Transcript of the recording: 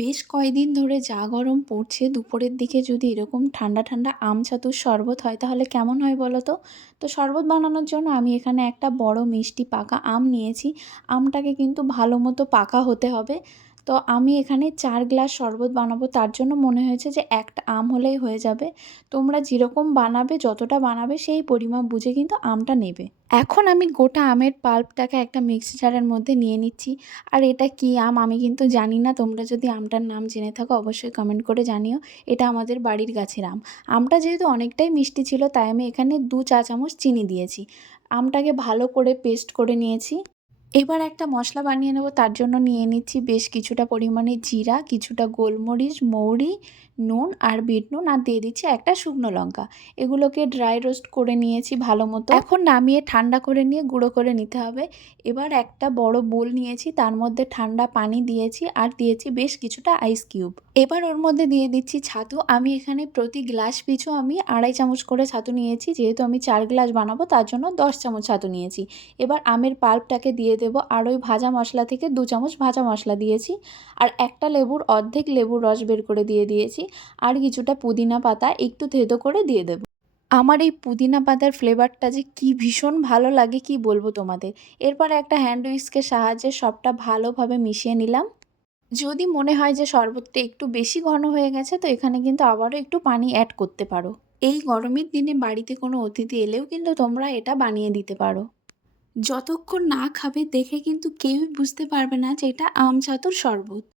বেশ কয়দিন ধরে যা গরম পড়ছে, দুপুরের দিকে যদি এরকম ঠান্ডা ঠান্ডা আম ছাতুর শরবত হয় তাহলে কেমন হয় বলো তো? তো শরবত বানানোর জন্য আমি এখানে একটা বড় মিষ্টি পাকা আম নিয়েছি। আমটাকে কিন্তু ভালো মতো পাকা হতে হবে। তো আমি এখানে ৪ গ্লাস শরবত বানাবো, তার জন্য মনে হয়েছে যে একটা আম হলেই হয়ে যাবে। তোমরা যেরকম বানাবে, যতটা বানাবে সেই পরিমাপ বুঝে কিন্তু আমটা নেবে। এখন আমি গোটা আমের পাল্পটাকে একটা মিক্সি জারের মধ্যে নিয়ে নিচ্ছি। আর এটা কী আম আমি কিন্তু জানি না, তোমরা যদি আমটার নাম জেনে থাকো অবশ্যই কমেন্ট করে জানিও। এটা আমাদের বাড়ির গাছের আম। আমটা যেহেতু অনেকটাই মিষ্টি ছিল তাই আমি এখানে ২ চা চামচ চিনি দিয়েছি। আমটাকে ভালো করে পেস্ট করে নিয়েছি। এবার একটা মশলা বানিয়ে নেব, তার জন্য নিয়ে নিচ্ছি বেশ কিছুটা পরিমাণে জিরা, কিছুটা গোলমরিচ, মৌরি, নুন আর বিট নুন, আর দিয়ে দিচ্ছি একটা শুকনো লঙ্কা। এগুলোকে ড্রাই রোস্ট করে নিয়েছি ভালো মতো। এখন নামিয়ে ঠান্ডা করে নিয়ে গুঁড়ো করে নিতে হবে। এবার একটা বড় বোল নিয়েছি, তার মধ্যে ঠান্ডা পানি দিয়েছি আর দিয়েছি বেশ কিছুটা আইস কিউব। এবার ওর মধ্যে দিয়ে দিচ্ছি ছাতু। আমি এখানে প্রতি গ্লাস পিছু আমি ২.৫ চামচ করে ছাতু নিয়েছি, যেহেতু আমি ৪ গ্লাস বানাবো তার জন্য ১০ চামচ ছাতু নিয়েছি। এবার আমের পাল্পটাকে দিয়ে দেবো, আর ওই ভাজা মশলা থেকে ২ চামচ ভাজা মশলা দিয়েছি, আর একটা লেবুর অর্ধেক লেবুর রস বের করে দিয়েছি, আর কিছুটা পুদিনা পাতা একটু থেঁতো করে দিয়ে দেবো। আমার এই পুদিনা পাতার ফ্লেভারটা যে কি ভীষণ ভালো লাগে কি বলবো তোমাদের। এরপর একটা হ্যান্ড উইস্কের সাহায্যে সবটা ভালোভাবে মিশিয়ে নিলাম। যদি মনে হয় যে শরবতটা একটু বেশি ঘন হয়ে গেছে তো এখানে কিন্তু আবারও একটু পানি অ্যাড করতে পারো। এই গরমের দিনে বাড়িতে কোনো অতিথি এলেও কিন্তু তোমরা এটা বানিয়ে দিতে পারো। যতক্ষণ না খাবে দেখে কিন্তু কেউই বুঝতে পারবে না যে এটা আম ছাতুর শরবত।